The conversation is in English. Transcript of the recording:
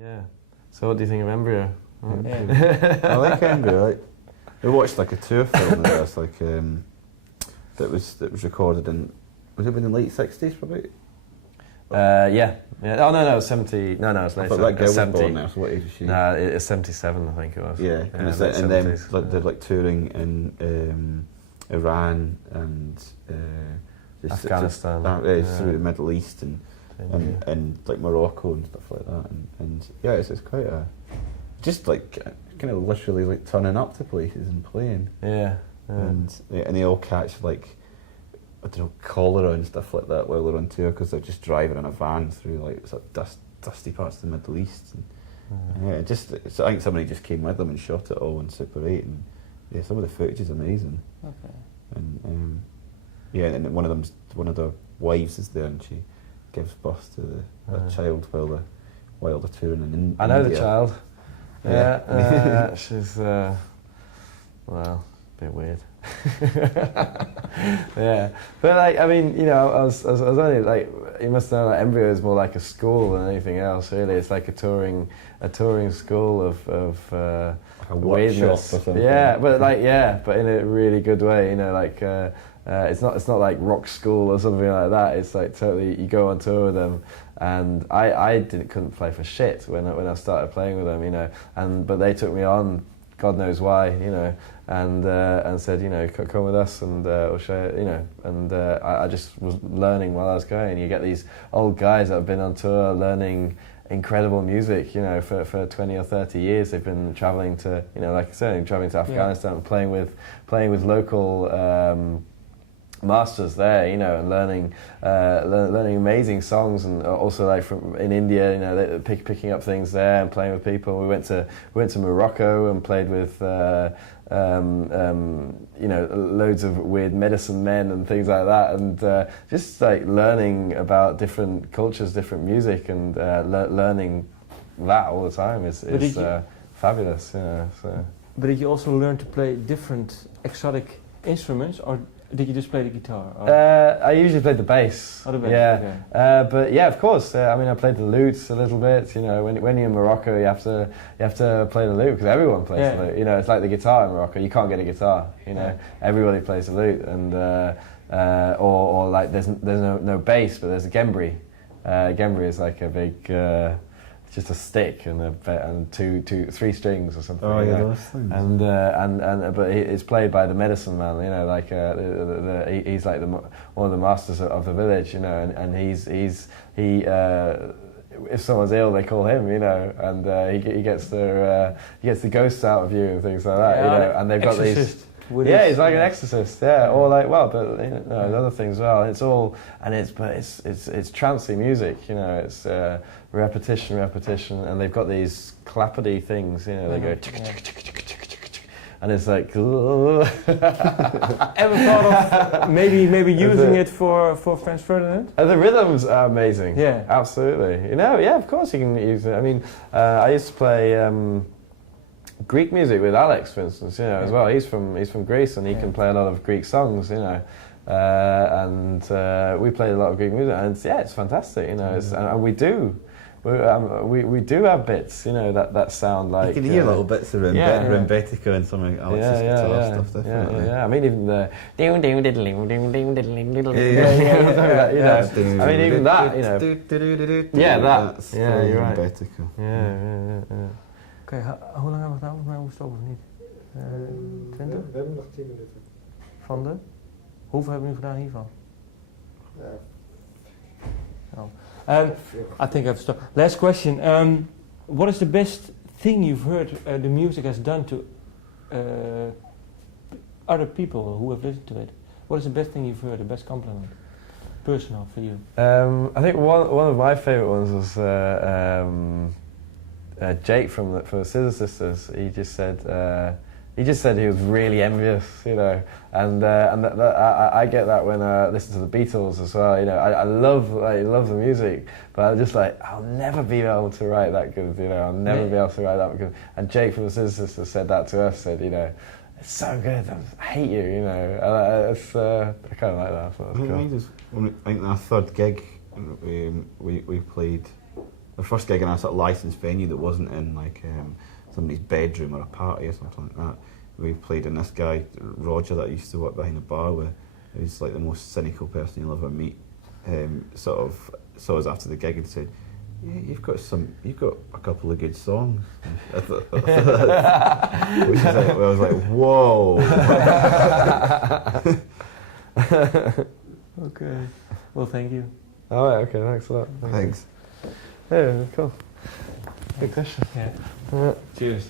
Yeah. So what do you think of Embryo? Yeah. I like Embryo. We watched like a tour film that was like that was recorded in, was it in the late 60s probably? Yeah. Oh no, it was 70. No, it was later. I thought that girl was 70. born now. So what age is she? No, it's 77, I think it was. Yeah, and then like, they're like touring in Iran and Afghanistan. Through the Middle East and like Morocco and stuff like that. And yeah, it's quite a just like kind of literally like turning up to places and playing. Yeah. And they all catch like, I don't know, cholera and stuff like that while they're on tour because they're just driving in a van through like sort of dusty parts of the Middle East. And, so I think somebody just came with them and shot it all in Super 8. And yeah, some of the footage is amazing. Okay. And and one of the wives is there and she gives birth to a child while they're touring in India. I know the child. Yeah. She's well, a bit weird. Yeah, but like, I mean, you know, I was only like, you must know, like, Embryo is more like a school than anything else. Really, it's like a touring school of like a workshop or something. Yeah, but in a really good way. You know, like it's not like rock school or something like that. It's like totally, you go on tour with them. And I couldn't play for shit when I started playing with them. You know, but they took me on. God knows why, you know, and said, you know, come with us and we'll show you, you know, and I just was learning while I was going. You get these old guys that have been on tour learning incredible music, you know, for 20 or 30 years. They've been traveling to, you know, like I said, traveling to Afghanistan and playing with local masters there, you know, and learning amazing songs, and also like from in India, you know, picking up things there and playing with people. We went to Morocco and played with you know, loads of weird medicine men and things like that, and just like learning about different cultures, different music, and learning that all the time is fabulous, you know. So. But did you also learn to play different exotic instruments, or did you just play the guitar? I usually played the bass. Oh, the bass. Yeah, okay. but yeah, of course. I mean, I played the lute a little bit. You know, when you're in Morocco, you have to play the lute because everyone plays the lute. You know, it's like the guitar in Morocco. You can't get a guitar. You know, everybody plays the lute, and or like there's no bass, but there's a gembri. Gembri is like a big. Just a stick and three strings or something. Oh yeah, you know? those things. And but it's played by the medicine man. You know, like he's like one of the masters of the village. You know, and he. If someone's ill, they call him. You know, and he gets the ghosts out of you and things like that. You know, and they've got these. Yeah, he's like an exorcist. Yeah, or like but you know, other things as well. And it's all it's trancey music. You know, it's repetition, and they've got these clappity things. You know, they go. And it's like. Ever thought of maybe using it for Franz Ferdinand? The rhythms are amazing. Yeah, absolutely. You know, yeah, of course you can use it. I mean, I used to play. Greek music with Alex, for instance, you know, as well. He's from Greece, and he can play a lot of Greek songs, you know, and we played a lot of Greek music, and yeah, it's fantastic, you know. And we do have bits, you know, that sound like. You can hear little bits of Rembetica and some of Alex's guitar stuff, definitely. Yeah. I mean, even the you know. I mean, even that, you know. Yeah, that. Yeah, you're right. Rembetica. Yeah. Oké, hoe lang hebben we het nou? Volgens mij moest het ook nog niet. 20? We hebben nog 10 minuten. Van de? Hoeveel hebben we nu gedaan hiervan? I think I have to stop. Last question. What is the best thing you've heard the music has done to other people who have listened to it? What is the best thing you've heard, the best compliment? Personal for you? I think one of my favourite ones was Jake from the Scissor Sisters. He just said he was really envious, you know, and I get that when I listen to the Beatles as well. You know, I love the music, but I'm just like, I'll never be able to write that good. You know, I'll never be able to write that good. And Jake from the Scissor Sisters said that to us. Said, you know, it's so good. I hate you. You know, I kind of like that. I thought it was cool. I think our third gig, we played the first gig in a sort of licensed venue that wasn't in like somebody's bedroom or a party or something like that. We played in this guy, Roger, that I used to work behind the bar with, who's like the most cynical person you'll ever meet. Sort of saw us after the gig and said, "Yeah, you've got a couple of good songs." Which is like, I was like, "Whoa." Okay. Well, thank you. All right. Okay. Thanks a lot. Thanks. Yeah. Cool. Good question. Yeah. Cheers.